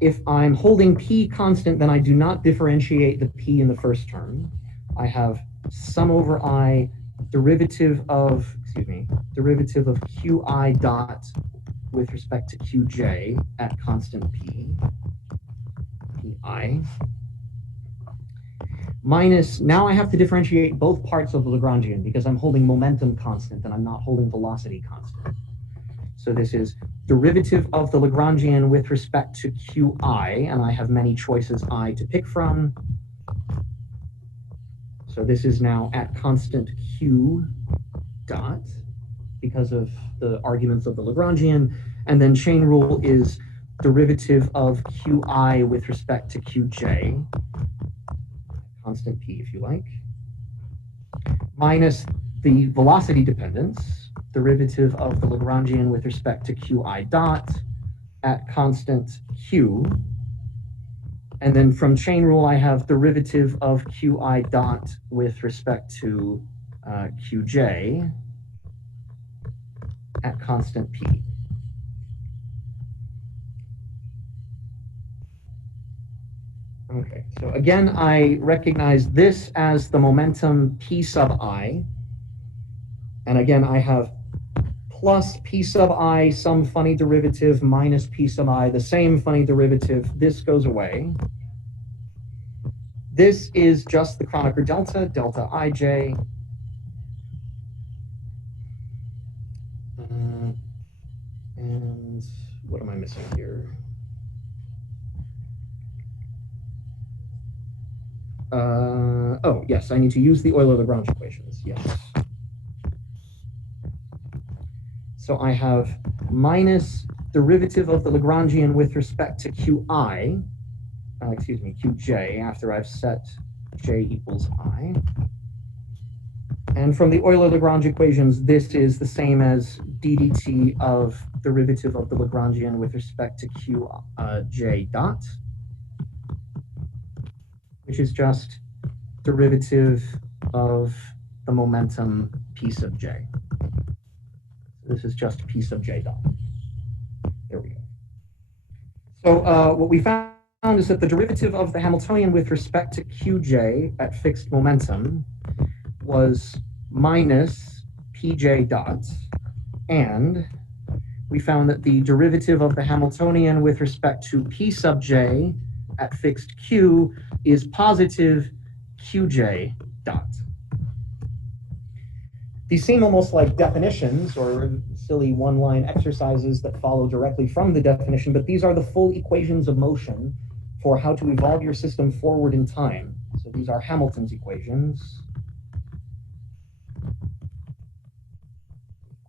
if I'm holding P constant, then I do not differentiate the P in the first term. I have sum over I derivative of Qi dot with respect to Qj at constant P, Pi, minus, now I have to differentiate both parts of the Lagrangian because I'm holding momentum constant and I'm not holding velocity constant. So this is derivative of the Lagrangian with respect to Qi, and I have many choices I to pick from. So this is now at constant Q dot because of the arguments of the Lagrangian, and then chain rule is derivative of Qi with respect to Qj, constant P if you like, minus the velocity dependence, derivative of the Lagrangian with respect to Qi dot at constant Q. And then from chain rule, I have derivative of Qi dot with respect to Qj at constant P. Okay, so again, I recognize this as the momentum P sub I. And again, I have plus P sub I, some funny derivative, minus P sub I, the same funny derivative. This goes away. This is just the Kronecker delta, delta ij. And what am I missing here? Oh, yes, I need to use the Euler-Lagrange equations, yes. So I have minus derivative of the Lagrangian with respect to Qi, Qj, after I've set j equals I. And from the Euler-Lagrange equations, this is the same as ddt of derivative of the Lagrangian with respect to Qj dot. which is just derivative of the momentum p sub j. This is just p sub j dot. There we go. So what we found is that the derivative of the Hamiltonian with respect to qj at fixed momentum was minus pj dot, and we found that the derivative of the Hamiltonian with respect to p sub j at fixed q is positive qj dot. These seem almost like definitions or silly one-line exercises that follow directly from the definition, but these are the full equations of motion for how to evolve your system forward in time. So these are Hamilton's equations.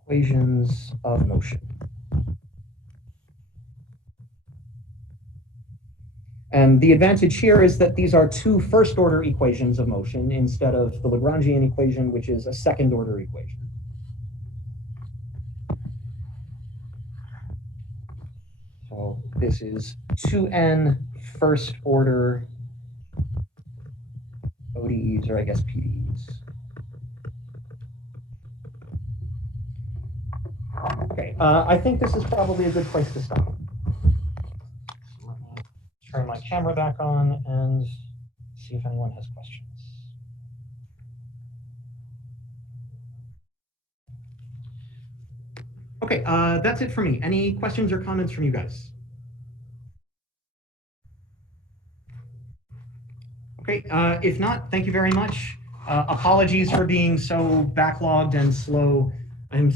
Equations of motion. And the advantage here is that these are two first-order equations of motion instead of the Lagrangian equation, which is a second-order equation. So this is 2n first-order ODEs, or I guess PDEs. Okay, I think this is probably a good place to stop. Let me turn my camera back on and see if anyone has questions. Okay, that's it for me. Any questions or comments from you guys? Okay, if not, thank you very much. Apologies for being so backlogged and slow. I'm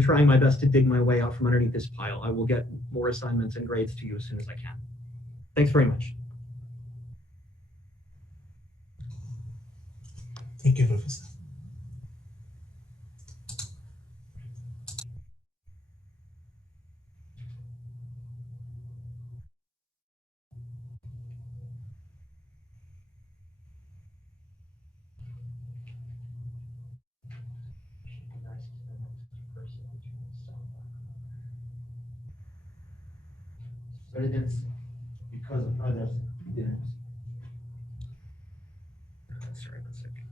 trying my best to dig my way out from underneath this pile. I will get more assignments and grades to you as soon as I can. Thanks very much. Thank you, Professor. But it didn't say, because of others, it didn't. Sorry, one second.